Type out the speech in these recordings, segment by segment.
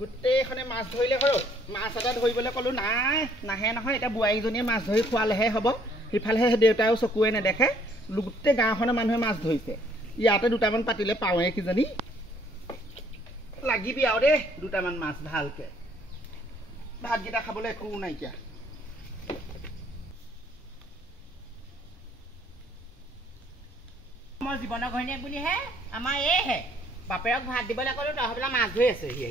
গোটেইখনে মাছ ধৰিলে সৰু মাছ এটা ধৰিবলৈ ক'লো নাই নাহে নহয় এতিয়া বোৱাৰীজনীয়ে মাছ ধৰি খোৱালেহে হ'ব সিফালেহে দেউতাও চকুৱে নেদেখে গোটেই গাঁওখনৰ মানুহে মাছ ধৰিছে ইয়াতে দুটামান পাতিলে পাওঁৱে কিজনী লাগিবি আৰু দেই দুটামান মাছ ভালকে ভাতকেইটা খাবলৈ একো নাইকিয়া মোৰ জীৱনৰ ঘৈণীয়েক বুলিহে আমাৰ এইহে বাপেৰক ভাত দিবলৈ ক'লো তহঁতবিলাক মাছ ধৰি আছে সি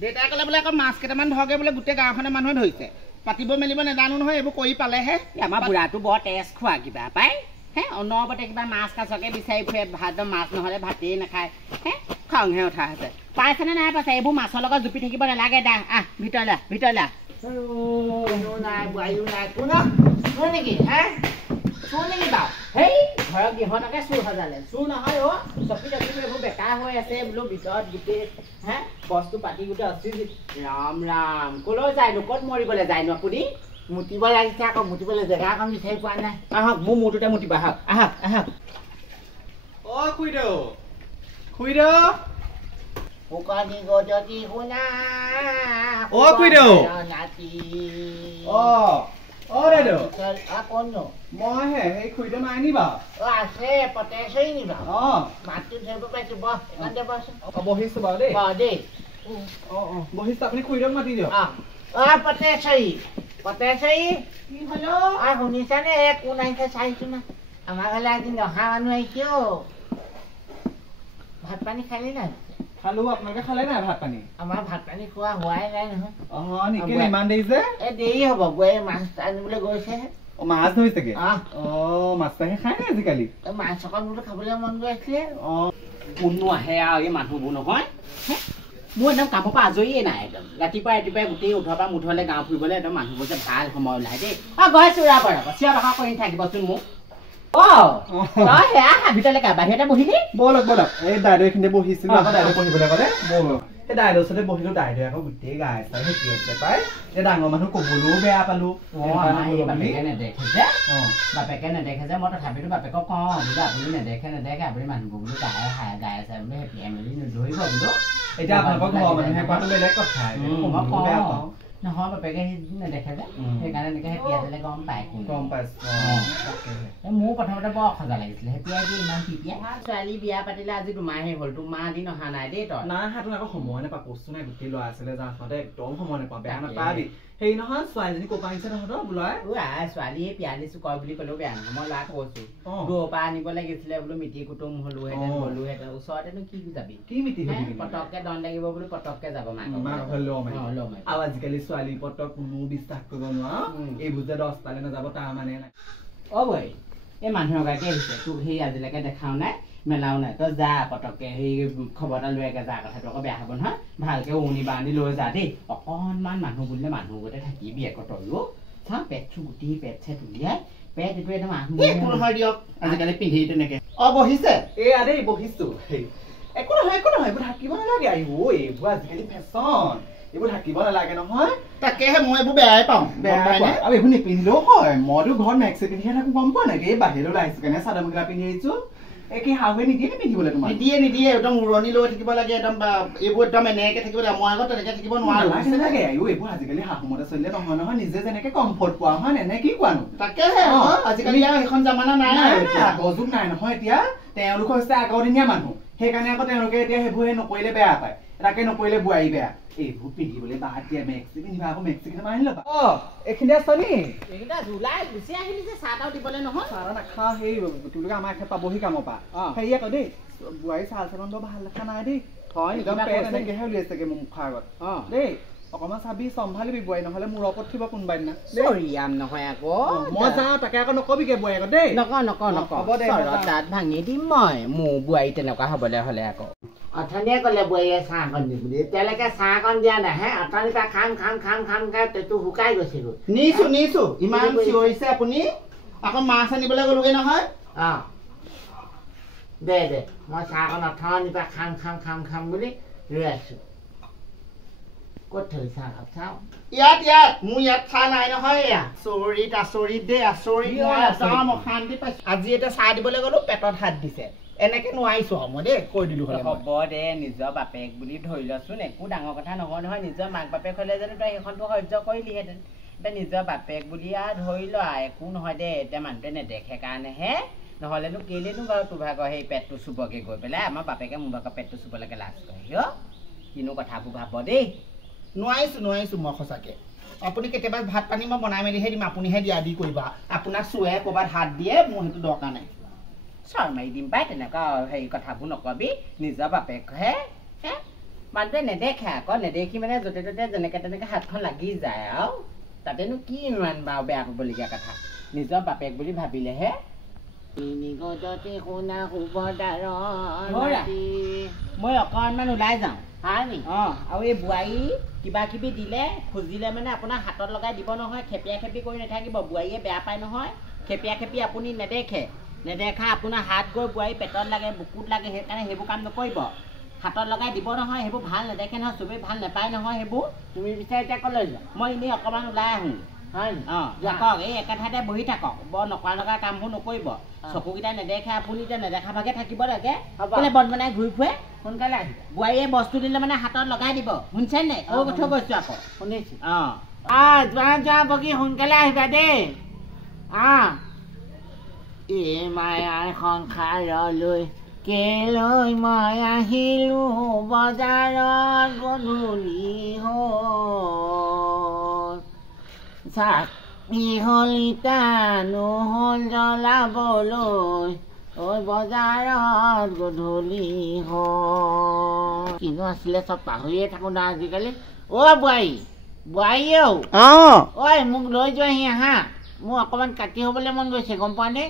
দেউতাই ক'লে বোলে আকৌ মাছ কেইটামান ধৰকে বোলে গোটেই গাঁওখনে মানুহে ধৰিছে পাতিব মেলিব নেজানো নহয় এইবোৰ কৰি পালেহে আমাৰ বুঢ়াটো বৰ তেজ খোৱা কিবা পাই হে অনবৰতে কিবা মাছ কাছকে বিচাৰি ফুৰে ভাত মাছ নহ'লে ভাতেই নাখায় হে খংহে উঠা হৈছে পাইছেনে নাই পাইছে এইবোৰ মাছৰ লগত জুপি থাকিব নালাগে দা আহ ভিতৰলৈ নাই বোৱাৰীও নাই চোৰ নেকি হে চোৰ নেকি বাৰু হেই ঘৰৰ গৃহণকে চোৰ সজালে চোৰ নহয় অ' চকী টকীবোৰ এইবোৰ বেকাৰ হৈ আছে বোলো ভিতৰত গোটেই হে বস্তু পাতি গোটেই অস্থিৰ ৰাম ৰাম ক'লৈ যায়নো ক'ত মৰিবলৈ যায়নো আপুনি মুতিব লাগিছে আকৌ মুতিবলৈ জেগা অকণ বিচাৰি পোৱা নাই আহক মোৰ মূৰটোতে মুতিব আহক অ' খুইদেউ শুকনি গজতি শুনা অ' খুইদেউ নাতি অ' বাইদেউ কোননো মই সেই খুইদেউ নাই নি বাৰু অ' আছে পতেশ্বৰী নি বাৰু অঁ মাতটো ধৰিব পাইছো বহ এইকাৰণে বহচোন বহিছোঁ বাৰু দেই দেই বহিছোঁ আপুনি খুইদেউক মাতি দিয়ক পতেশ্বৰী কি হলো শুনিছানে কোন আহিছে চাইছো না আমাৰ ঘৰলৈ আজি নহা মানুহ আহিছে অ' ভাত পানী খালি নাই খালো আপোনালোকে খালে নাই ভাত পানী আমাৰ ভাত পানী খোৱা হোৱাই নাই নহয় নেকি ইমান দেৰি যে দেৰি হ'ব বোৱাৰীয়ে মাছ আনিবলৈ গৈছে মাছ ধৰিছেগে মাছ পাহে খাই নাই আজিকালি মাছ অকণ বোলো খাবলৈ মন গৈ আছিলে কোনো আহে আৰু এই মানুহবোৰ নহয় মোৰ একদম কামৰ পৰা আজৰিয়ে নাই একদম ৰাতিপুৱাই গোটেই উঠৰ পৰা মুঠলৈ গাঁও ফুৰিবলৈ একদম মানুহবোৰ যে ভাল সময় ওলাই দেই গৈছো চিঞৰ বাখৰ কৰি থাকিবচোন মোক ভিতৰলৈ বাহিৰতে বহিলি ব'লক এই দাইদেউ এইখিনিতে বহিছিলো আকৌ দাইদেউ পঢ়িবলৈ ক'লে ব'লক এই দাইদেউৰ ওচৰতে বহিলো দাইদেউ আকৌ গোটেই গাই চাই শিকি আছে পাই এই ডাঙৰ মানুহ ক'বলৈও বেয়া পালো বাপেকে নেদেখে যে মই তথাপিতো বাপেকক কওঁ বোলো আপুনি নেদেখে আপুনি মানুহবোৰ বোলো গাই আছে বোলো হেপিয়াই মেলি নধৰিব বোলো এতিয়া আপোনালোকৰ ঘৰৰ মানুহে কোৱাটো বেলেগ কথা নহয় বাপেকে নেদেখে যে সেইকাৰণে এনেকে হেপিয়াই দিলে গম পাইছো মোৰ প্ৰথমতে বৰ অসজা লাগিছিলে হেপিয়াই দি ইমান পিপিয়াই ছোৱালী বিয়া পাতিলে আজি 2 মাহে হ'ল 2 মাহ দিন অহা নাই দেই তই নাই হাতত আকৌ সময় নাপাওঁ কচু নাই গোটেই ল'ৰা ছোৱালী যাওঁতে একদম সময় নাপাওঁ বেয়া নাপাবি সেই নহয় ছোৱালীজনী ক'ৰ পৰা আহিছে তহঁতৰ বোলাই ছোৱালীয়ে পিয়ালি চুকৰ বুলি ক'লেও বেয়া নহয় মই ল'ৰাক কৈছো দূৰৰ পৰা আনিব লাগিছিলে বোলো মিতি কুটুম হলোহেঁতেন ওচৰতেনো কি যাবি কি মিতি পটককে দন লাগিব বোলো পটককে যাব মাক আৰু আজিকালি ছোৱালী পটক কোনো বিশ্বাস কৰিব নোৱাৰো এইবোৰ যে 10 পালে নাযাব তাৰ মানে নাই বৈ এই মানুহ এগৰাকী আহিছে তোক সেই আজিলৈকে দেখাও নাই মেলাও নাই তই যা পটককে সেই খবৰ এটা লৈ যা কথাটো আকৌ বেয়া হ'ব নহয় ভালকে উনি বান্ধি লৈ যা দেই অকণমান মানুহ বুলিলে মানুহ গোটেই থাকিবি আকৌ তয়ো চা পেটটো গোটেই পেট চেট উলিয়াই পেট এইটো একদম নহয় দিয়ক আজিকালি পিন্ধি তেনেকে বহিছে দেই বহিছো একো নহয় এইবোৰ থাকিব নালাগে এইবোৰ আজিকালি ফেশ্বন এইবোৰ থাকিব নালাগে নহয় তাকেহে মই এইবোৰ বেয়াই পাওঁ আৰু এইবোৰ নিপিন্ধিলেও হয় মইতো ঘৰত মেক্সি পিন্ধিহে থাকো গম পোৱা নাই এই বাহিৰলৈ আহিছো কেনে চাদৰ মেখেলা পিন্ধি আহিছো কি হাৱে নিদিয়ে পিন্ধিবলৈ তোমাৰ নিদিয়ে একদম উৰণি লৈ থাকিব লাগে একদম এইবোৰ একদম এনেকে থাকিব লাগে মই আকৌ তেনেকে থাকিব নোৱাৰো নালাগে এইবোৰ আজিকালি শাহুমতে চলিলে নহয় নিজে যেনেকে কমফৰ্ট পোৱা হয় নে কি কোৱানো তাকেহে আজিকালি আৰু সেইখন জামানা নাই গজুক নাই নহয় এতিয়া তেওঁলোক হৈছে আগৰদিনীয়া মানুহ সেইকাৰণে আকৌ তেওঁলোকে এতিয়া সেইবোৰহে নকৰিলে বেয়া পায় তাকে নকৰিলে বোৱাৰী বেয়া এইবোৰ পিন্ধিবলৈ বাদ দিয়া মেক্সি পিন্ধিবা আকৌ মেক্সি কেইটামান আনি ল'বা এইখিনি আছ নি এইকেইটা জুলাই গুচি আহিলি যে চাহ তাও দিবলৈ নহয় চাহ নাখাওঁ সেই তোলোকে আমাৰ এখেত পাবহি কামৰ পৰা হেৰি আকৌ দেই বোৱাৰী চাল চালন বৰ ভাল দেখা নাই দেই একদম পেট এনেকেহে উলিয়াইছেগে মোৰ মুখৰ আগত দেই অকণমান চাবি চম্ভালিবি বোৱাৰী নহ'লে মোৰ ওপৰত থিব কোনোবা দিনা চৰিয়াম নহয় আকৌ মই যাওঁ তাকে আকৌ নকবিগে বোৱাৰী আকৌ দেই হ'ব দে তাত ভাঙি দিম মই মোৰ বোৱাৰী তেনেকুৱা হ'বলৈ হ'লে আকৌ অথনিয়ে ক'লে বোৱাৰীয়ে চাহকণ দিম বুলি এতিয়ালৈকে চাহকণ দিয়া নাই হে অথনি পৰা খাম তেটো শুকাই গৈছে নিছো ইমান চিঞৰিছে আপুনি আকৌ মাছ আনিবলৈ গ'লোগে নহয় দে মই চাহকণ অথনিৰ পৰা খাম বুলি ৰৈ আছো ক'ত থৈ চাহকাপ চাওঁ ইয়াত মোৰ ইয়াত চাহ নাই নহয় আচৰিত দেই আচৰিত অশান্তি পাইছো আজি এতিয়া চাহ দিবলৈ গ'লো পেটত হাত দিছে এনেকে নোৱাৰিছো মই দেই কৈ দিলো হ'ব দে নিজৰ বাপেক বুলি ধৰি লচোন একো ডাঙৰ কথা নহয় নহয় নিজৰ মাক বাপেক হ'লে জানো তই সেইখনটো সহ্য কৰিলিহেঁতেন এতিয়া নিজৰ বাপেক বুলি আৰু ধৰি ল একো নহয় দে এতিয়া মানুহটোৱে নেদেখে কাৰণেহে নহ'লেনো কেলেনো বাৰু তোৰ ভাগৰ সেই পেটটো চুবকে গৈ পেলাই আমাৰ বাপেকে মোৰ ভাগৰ পেটটো চুবলৈকে লাজ কৰে কিয় কিনো কথাবোৰ ভাব দেই নোৱাৰিছো মই সঁচাকে আপুনি কেতিয়াবা ভাত পানী মই বনাই মেলিহে দিম আপুনিহে দিয়া দি কৰিবা আপোনাক চুৱে ক'ৰবাত হাত দিয়ে মোৰ সেইটো দৰকাৰ নাই চৰ মাৰি দিম পাই তেনেকুৱা হেৰি কথাবোৰ নকবি নিজৰ বাপেকহে মানুহটোৱে নেদেখে আকৌ নেদেখি মানে য'তে ত'তে যেনেকে তেনেকে হাতখন লাগি যায় আৰু তাতেনো কি ইমান বাৰু বেয়া পাবলগীয়া কথা নিজৰ বাপেক বুলি ভাবিলেহে মই অকণমান ওলাই যাওঁ আৰু এই বোৱাৰী কিবা কিবি দিলে খুজিলে মানে আপোনাৰ হাতত লগাই দিব নহয় খেপিয়া খেপি কৰি নাথাকিব বোৱাৰীয়ে বেয়া পায় নহয় খেপিয়া খেপি আপুনি নেদেখা আপোনাৰ হাত গৈ বোৱাৰী পেটত লাগে বুকুত লাগে সেইকাৰণে সেইবোৰ কাম নকৰিব হাতত লগাই দিব নহয় সেইবোৰ ভাল নেদেখে নহয় চবেই ভাল নাপায় নহয় সেইবোৰ তুমি বিচাৰি এতিয়া ক'লৈ যোৱা মই এনেই অকণমান ওলাই আহোঁ হয় যাকক এই একে ঠাইতে বহি থাকক বৰ নকৰা কামবোৰ নকৰিব চকুকেইটা নেদেখে আপুনি এতিয়া নেদেখা ভাগে থাকিব লাগে বোলে বন বনাই ঘূৰি ফুৰে সোনকালে আহিব বোৱাৰীয়ে বস্তু দিলে মানে হাতত লগাই দিব শুনিছে নাই কৈ কথা কৈছো আকৌ শুনিছো যোৱা বগী সোনকালে আহিবা দেই এই মায়াৰ সংসাৰলৈ কেলৈ মই আহিলো বজাৰত গধূলি হ'ল চাকিহলিতা নহ'ল জ্বলাবলৈ ঐ বজাৰত গধূলি হ'ল কিনো আছিলে চব পাহৰিয়ে থাকো না আজিকালি বোৱাৰী ঐ মোক লৈ যোৱাহি আহা মোৰ অকণমান কাটি হ'বলৈ মন গৈছে গম পোৱা নে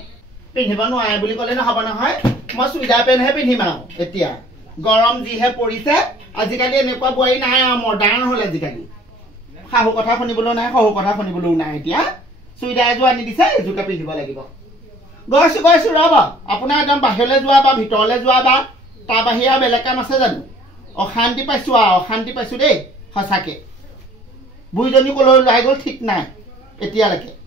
পিন্ধিব নোৱাৰে বুলি ক'লে নহ'ব নহয় মই চুইদাৰ পেণ্টহে পিন্ধিম আৰু এতিয়া গৰম যিহে পৰিছে আজিকালি এনেকুৱা বোৱাৰী নাই আৰু মডাৰ্ণ হ'ল আজিকালি শাহু কথা শুনিবলৈও নাই শহু কথা শুনিবলৈও নাই এতিয়া চুইদাৰ এযোৰ আনি দিছে এযোৰকে পিন্ধিব লাগিব গৈছো ৰ'ব আপোনাৰ একদম বাহিৰলৈ যোৱা বা ভিতৰলৈ যোৱা বা তাৰ বাহিৰে আৰু বেলেগ কাম আছে জানো অশান্তি পাইছো দেই সঁচাকে বুঢ়ীজনী ক'লৈ ওলাই গ'ল ঠিক নাই এতিয়ালৈকে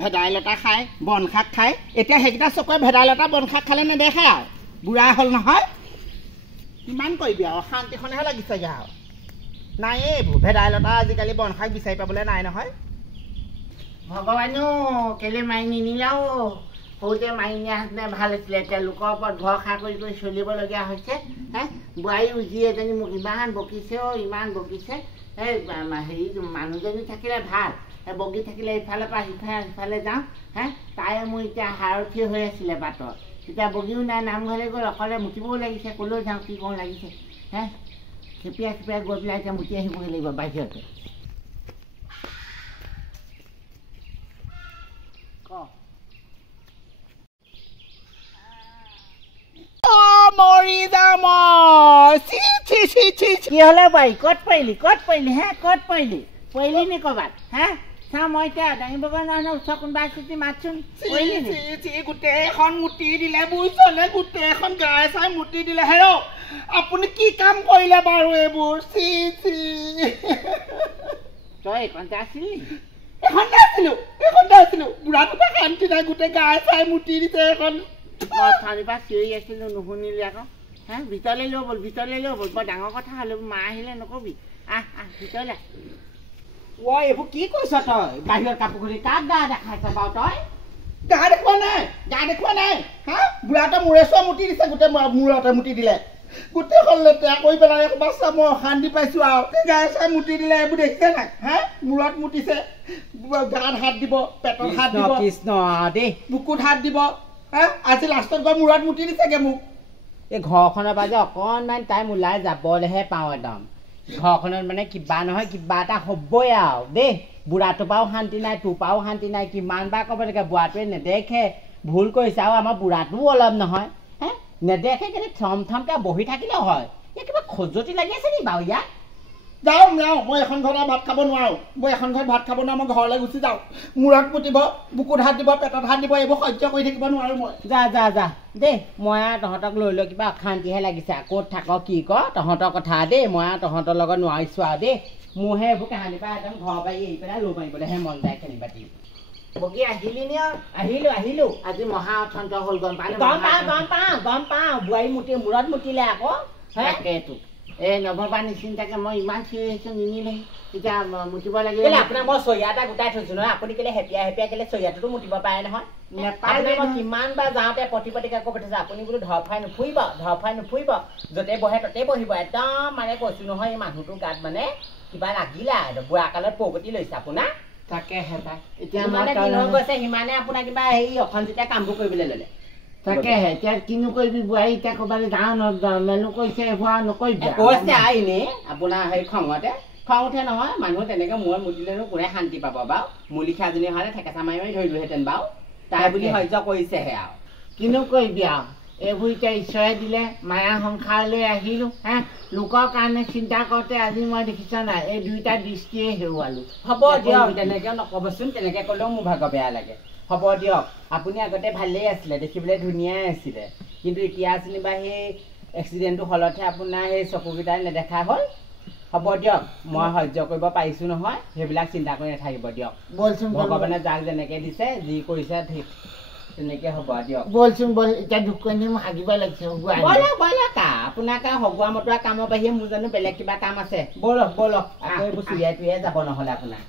ভেদাইলতা খাই বন শাক খাই এতিয়া সেইকেইটা চকুৱে ভেদাইলতা বন শাক খালে নেদেখে আৰু বুঢ়া হ'ল নহয় কিমান কৰিবি আৰু অশান্তিখনেহে লাগিছেগৈ আৰু নাই এইবোৰ ভেদাইলতা আজিকালি বন শাক বিচাৰি পাবলৈ নাই নহয় ভগৱানো কেলে মাৰি নিনিলাও সৰুতে মাৰি নিয়াহেঁতেনে ভাল আছিলে এতিয়া লোকৰ ওপৰত ভৰসা কৰি চলিবলগীয়া হৈছে বোৱাৰী উজি এজনী মোক ইমান বকিছে এই হেৰি মানুহজনী থাকিলে ভাল বগী থাকিলে ইফালৰ পৰা সিফালে যাওঁ তাই মোৰ এতিয়া হাৰথি হৈ আছিলে বাটত এতিয়া বগীও নাই নামঘৰলৈ গ'ল অকলে মুতিবও লাগিছে ক'লৈ যাওঁ কি কৰোঁ লাগিছে খেপিয়াই গৈ পেলাই এতিয়া মুতি আহিবগৈ লাগিব বাহিৰতে কি হ'লে বাই ক'ত পৰিলি ক'ত পৰিলি নি ক'ৰবাত চা মই এতিয়া দাঙিবগৈ নহয় ওচৰ কোনোবা চুটি মাতচোন গোটেইখন মুতি দিলে বুজিছনে গোটেইখন গাই চাই মুতি দিলে হেৰ আপুনি কি কাম কৰিলে বাৰু এইবোৰ তই এইখনতে আছিলি এইখনতে আছিলো বুঢ়াটোকে শান্তি নাই গোটেই গাই চাই মুতি দিছে এইখন মই চাৰিৰ পৰা চিঞৰি আছিলোঁ নুশুনিলি আকৌ ভিতৰলৈ লৈ ব'ল বৰ ডাঙৰ কথা হ'লে মা আহিলে নকবি আহ ভিতৰলৈ এইবোৰ কি কৈছ তই বাহিৰত কাপোৰ খুলি কাক গা দেখাইছ বাৰু তই গা দেখুওৱা নাই বুঢ়াটোৱে মূৰে চোৱা মুতি দিছে গোটেই মূৰতে মুতি দিলে গোটেইখন লেতেৰা কৰি পেলাই বাচ্চা মই অশান্তি পাইছো আৰু গাই চাই মুতি দিলে এইবোৰ দেখিছে নাই মূৰত মুতিছে গাত হাত দিব পেটত হাত দিব কৃষ্ণ দেই বুকুত হাত দিব আজি লাষ্টত গৈ মূৰত মুতি দিছেগে মোক এই ঘৰখনৰ পৰা যে অকণমান টাইম ওলাই যাবলৈহে পাওঁ একদম ঘৰখনত মানে কিবা নহয় কিবা এটা হ'বই আৰু দেই বুঢ়াটোৰ পৰাও শান্তি নাই তোৰ পৰাও শান্তি নাই কিমান বাৰ ক'ব লাগে বুঢ়াটোৱে নেদেখে ভুল কৰিছে আৰু আমাৰ বুঢ়াটোও অলপ নহয় নেদেখে কিন্তু থমথমকৈ বহি থাকিলে হয় কিবা খজুৱতি লাগি আছে নি বাৰু ইয়াত যাওঁ মই এখন ঘৰত ভাত খাব নোৱাৰোঁ মই ঘৰলৈ গুচি যাওঁ মূৰত মুতিব বুকুত হাত দিব পেটত হাত দিব এইবোৰ সহ্য কৰি থাকিব নোৱাৰোঁ মই যা দেই মই আৰু তহঁতক লৈ কিবা অশান্তিহে লাগিছে ক'ত থাক কি কৰ তহঁতৰ কথা দেই মই আৰু তহঁতৰ লগত নোৱাৰিছোঁ আৰু দেই মোৰহে এইবোৰ কাহানি পৰা একদম ঘৰৰ পৰা এৰি পেলাই লৈ মাৰিবলৈহে মন যায় খেলি বাতি বগী আহিলি নি আহিলো আজি মহা অথন্ত হ'ল গম পালে গম পাওঁ বোৱাৰী মূৰত মুতিলে আকৌ তাকেতো এই নভবা নিচিন্তাকে মই ইমান চিঞৰি আহিছোঁ নিনিলে এতিয়া মুতিব লাগিব আপোনাক মই চৰিয়া এটা গোটাই থৈছো নহয় আপুনি কেলে হেপিয়াই কেলে চৰিয়াটোতো মুতিব পাৰে নহয় নেপালে মই কিমান বাৰ যাওঁতে প্ৰতিপতিকে কৈ পঠিয়াইছে আপুনি বোলো ধৰফাই নুফুৰিব য'তে বহে ততে বহিব একদম মানে কৈছো নহয় এই মানুহটোৰ গাত মানে কিবা লাগিলা বুঢ়া কালত প্ৰগতি লৈছে আপোনাৰ তাকেহে এতিয়া মানে কি হৈ গৈছে সিমানে আপোনাৰ কিবা হেৰি অসন্তিতা কামবোৰ কৰিবলৈ ল'লে তাকেহে এতিয়া কিনো কৰিবি বোৱাৰী এতিয়া ক'ৰবালৈ যাওঁ মেলো কৈছে এইবোৰ নকৰিবি কৈছে এনে আপোনাৰ হেৰি খং উঠে নহয় মানুহ তেনেকে মূৰত মুতিলেনো কোনে শান্তি পাব বাৰু মোৰ লিখাজনী হ'লে ঠেকেচা মাৰি ধৰিলোহেঁতেন বাৰু তাই বুলি সহ্য কৰিছেহে আৰু কিনো কৰিবি আৰু এইবোৰ এতিয়া ঈশ্বৰে দিলে মায়া সংসাৰলৈ আহিলোঁ লোকৰ কাৰণে চিন্তা কৰোঁতে আজি মই দেখিছ নাই এই দুইটা দৃষ্টিয়ে হেৰুৱালোঁ হ'ব দিয়ক তেনেকৈ নক'বচোন তেনেকৈ ক'লেও মোৰ ভাগৰ বেয়া লাগে হ'ব দিয়ক আপুনি আগতে ভালেই আছিলে দেখিবলৈ ধুনীয়াই আছিলে কিন্তু এতিয়া যেনিবা সেই এক্সিডেণ্টটো হ'লতহে আপোনাৰ সেই চকুকেইটাই নেদেখা হ'ল হ'ব দিয়ক মই সহ্য কৰিব পাৰিছোঁ নহয় সেইবিলাক চিন্তা কৰি নাথাকিব দিয়ক বলচোন ভগৱানে যাক যেনেকৈ দিছে যি কৰিছে ঠিক তেনেকৈ হ'ব দিয়ক বলচোন বল এতিয়া দুখ কৰি মোক হাগিব লাগিছে ব'লক আপোনাক হগুৱা মতোৱা কামৰ বাহিৰে মোৰ জানো বেলেগ কিবা কাম আছে ব'লক আকৌ এইবোৰ চুৰিয়াই টুৰিয়াই যাব নহ'লে আপোনাৰ